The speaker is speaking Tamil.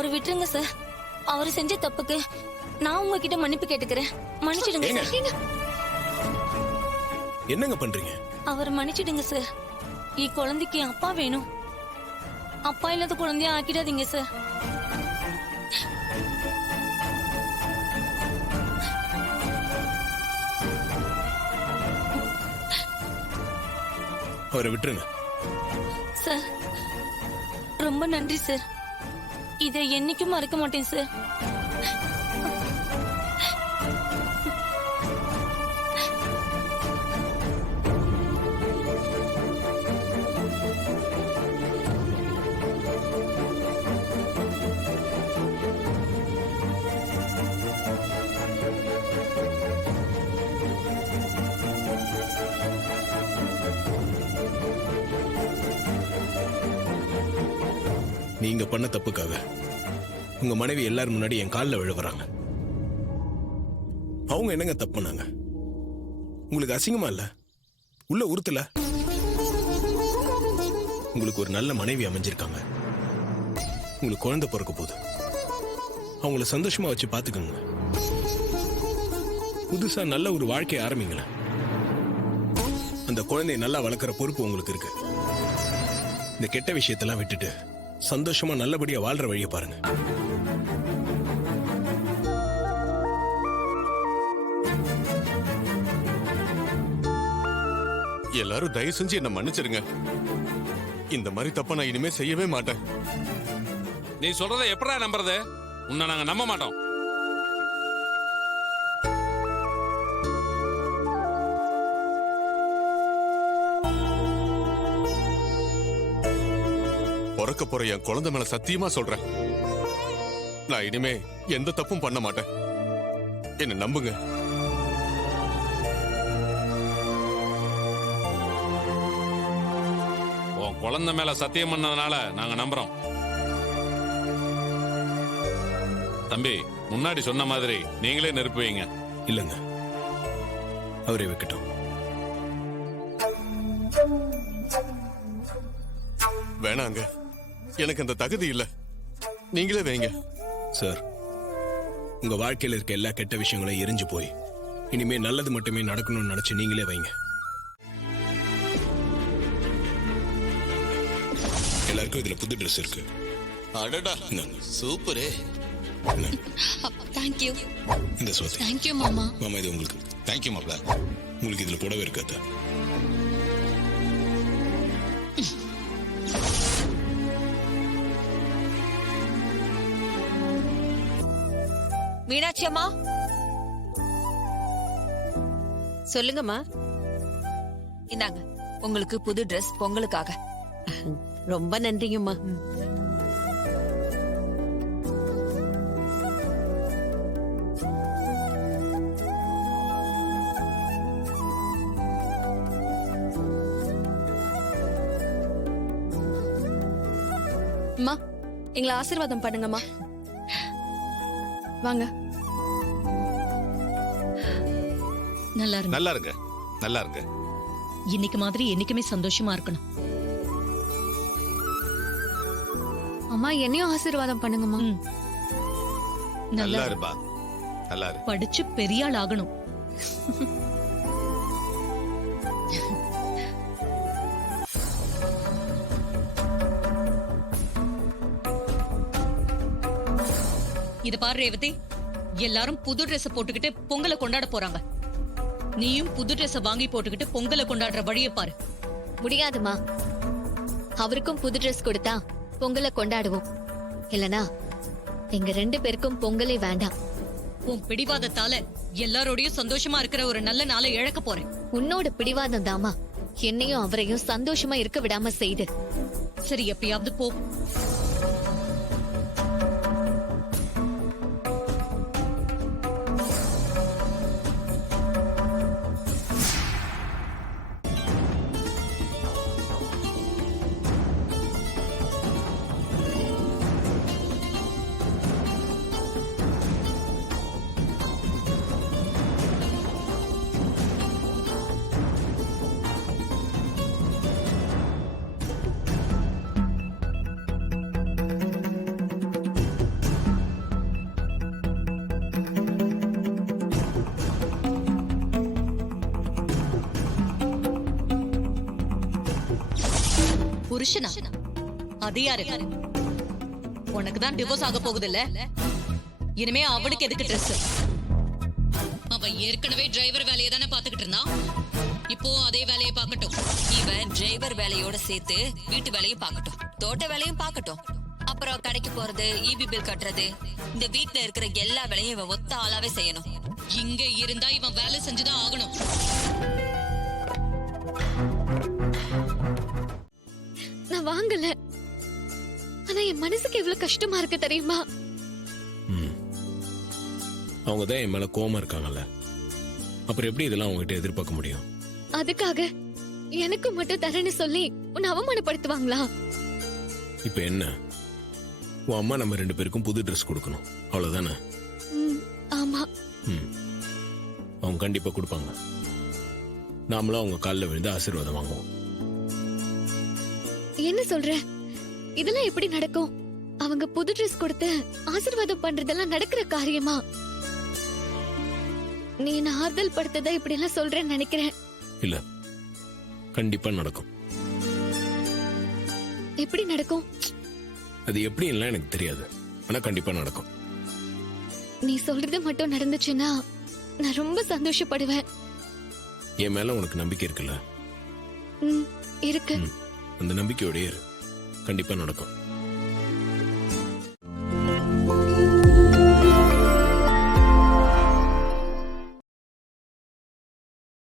அவரை விட்டுருங்க சார். அவர் செஞ்ச தப்புக்கு நான் உங்ககிட்ட மன்னிப்பு கேட்டுக்கிறேன். மன்னிச்சிடுங்க ஏங்க? சார். ஏங்க, என்னங்க பண்றீங்க? அவரை மன்னிச்சிடுங்க சார். குழந்தைக்கு அப்பா வேணும். அப்பா இல்லாத குழந்தைய ஆக்கிடாதீங்க சார். அவரை விட்டுருங்க. சார் ரொம்ப நன்றி சார். இதை என்னைக்கும் மறக்க மாட்டேன் சார். நீங்க பண்ண தப்புக்காக உங்க மனைவி எல்லாரும் முன்னாடி என் காலில் விழுவுறாங்க. அவங்க என்னங்க தப்பு பண்ணாங்க? உங்களுக்கு அசிங்கமா இல்ல? உள்ள உறுத்தல? உங்களுக்கு ஒரு நல்ல மனைவி அமைஞ்சிருக்காங்க. உங்களுக்கு குழந்தை பிறக்க போகுது. அவங்கள சந்தோஷமா வச்சு பாத்துக்கோங்க. புதுசா நல்ல ஒரு வாழ்க்கையை ஆரம்பிங்களேன். அந்த குழந்தைய நல்லா வளர்க்குற பொறுப்பு உங்களுக்கு இருக்கு. இந்த கெட்ட விஷயத்தெல்லாம் விட்டுட்டு சந்தோஷமா நல்லபடியா வாழ்ற வழியை பாருங்க. எல்லாரும் தயவு செஞ்சு என்ன மன்னிச்சிருங்க. இந்த மாதிரி தப்ப நான் இனிமே செய்யவே மாட்டேன். நீ சொல்றதை எப்படா நம்புறது? உன்னை நாங்க நம்ப மாட்டோம். பிறக்க போற என் குழந்தை மேல சத்தியமா சொல்றேன், நான் இனிமே எந்த தப்பும் பண்ண மாட்டேன். என்ன நம்புங்க. உன் குழந்தை மேல சத்தியம் பண்ணதுனால நாங்க நம்புறோம். தம்பி, முன்னாடி சொன்ன மாதிரி நீங்களே நெருப்பு வைங்க. இல்லங்க, அவரே வைக்கட்டும். வேணாங்க, எனக்கு அந்த தகுதி இல்ல. நீங்களே வைங்க. சார், உங்க வாழ்க்கையில இருக்க எல்லா கெட்ட விஷயங்களும் எரிஞ்சு போய் இனிமே நல்லது மட்டுமே நடக்கணும்னு நினைச்சு நீங்களே வைங்க. எல்லாருக்கும் இதுல புது ட்ரெஸ் இருக்கு. அடடா, சூப்பரே. Thank you. இந்த சோதி. தேங்க் யூ மாமா. மாமா, இது உங்களுக்கு. தேங்க்யூ மாப்ள. உங்களுக்கு இதுல புடவை இருக்காதா? மீனாட்சி அம்மா, சொல்லுங்கம்மா. இந்தாங்க உங்களுக்கு புது ட்ரெஸ் பொங்கலுக்காக. ரொம்ப நன்றிங்கம்மா. அம்மா, எங்களை ஆசீர்வாதம் பண்ணுங்கம்மா. வாங்க. நல்லா இருங்க. நல்லா இருங்க, நல்லா இருங்க. இன்னைக்கு மாதிரி என்னைக்குமே சந்தோஷமா இருக்கணும். அம்மா, என்னையும் ஆசீர்வாதம் பண்ணுங்கம்மா. நல்லா இருப்பா, நல்லா இரு. படிச்சு பெரிய ஆள் ஆகணும். இத பாரு ரேவதி, எல்லாரும் புது ட்ரெஸ் போட்டுக்கிட்டு பொங்கலை கொண்டாட போறாங்க. நீயும் புது ட்ரெஸ் வாங்கி போட்டுக்கிட்டு பொங்கலை கொண்டாடுற வழியை பாரு. முடியாதுமா, அவருக்கும் புது ட்ரெஸ் கொடுத்தா பொங்கலை கொண்டாடுவோம். இல்லனா எங்க 2 பேருக்கும் பொங்கலே வேண்டாம். உன் பிடிவாதத்தால எல்லாரோடையும் சந்தோஷமா இருக்கிற ஒரு நல்ல நாளை இழக்க போறேன். உன்னோட பிடிவாதம் தாமா என்னையும் அவரையும் சந்தோஷமா இருக்க விடாம செய்து. சரி, எப்பயாவது போ. புருஷனா? அது யாரு? உனக்கு தான் டிவோர்ஸ் ஆக போகுது இல்ல? இனிமே அவனுக்கு எதுக்கு ட்ரெஸ்? அவன் ஏற்கனவே டிரைவர் வேலையை தானே பாத்துக்கிட்டு இருந்தான். இப்போ அதே வேலையை பார்க்கட்டும். இவன் டிரைவர் வேலையோட சேர்த்து வீட்டு வேலையும் பார்க்கட்டும், தோட்ட வேலையும் பார்க்கட்டும். அப்புறம் கடைக்கு போறது, ஈபி பில் கட்டுறது, இந்த வீட்ல இருக்கிற எல்லா வேலையும் இவன் ஒத்த ஆளாவே செய்யணும். இங்க இருந்தா இவன் வேலை செஞ்சுதான் ஆகணும். நான் வாங்கல. ஆனா என் மனசுக்கு எவ்வளவு கஷ்டமா இருக்கு தெரியுமா? அவங்க தான் என் மேல கோவமா இருக்காங்கல்ல, அப்புறம் எப்படி இதெல்லாம் அவங்ககிட்ட எதிர்பார்க்க முடியும்? அதுக்காக எனக்கு மட்டும் தரேன்னு சொல்லி உன்னை அவமானப்படுத்துவாங்களா? இப்ப என்ன, உன் அம்மா நம்ம 2 பேருக்கும் புது ட்ரெஸ் கொடுக்கணும், அவ்வளவுதானே? ஆமா. அவங்க கண்டிப்பா கொடுப்பாங்க. நாமளும் அவங்க காலில் விழுந்து ஆசீர்வாதம் வாங்குவோம். என்ன சொல்ற? இதெல்லாம் எப்படி நடக்கும்? அவங்க புது ட்ரெஸ் கொடுத்து ஆசீர்வாதம் பண்றதெல்லாம் நடக்கிற காரியமா? நீ என்ன ஆறுதல் படுத்ததா இப்படி எல்லாம் சொல்றேன்னு நினைக்கிறேன். இல்ல, கண்டிப்பா நடக்கும். எப்படி நடக்கும்? அது எப்படின்லாம் எனக்கு தெரியாது, ஆனா கண்டிப்பா நடக்கும். நீ சொல்றது மட்டும் நடந்துச்சுன்னா நான் ரொம்ப சந்தோஷப்படுவேன். என் மேல உனக்கு நம்பிக்கை இருக்குல்ல? இருக்கு. அந்த நம்பிக்கையோடயே இரு, கண்டிப்பா நடக்கும்.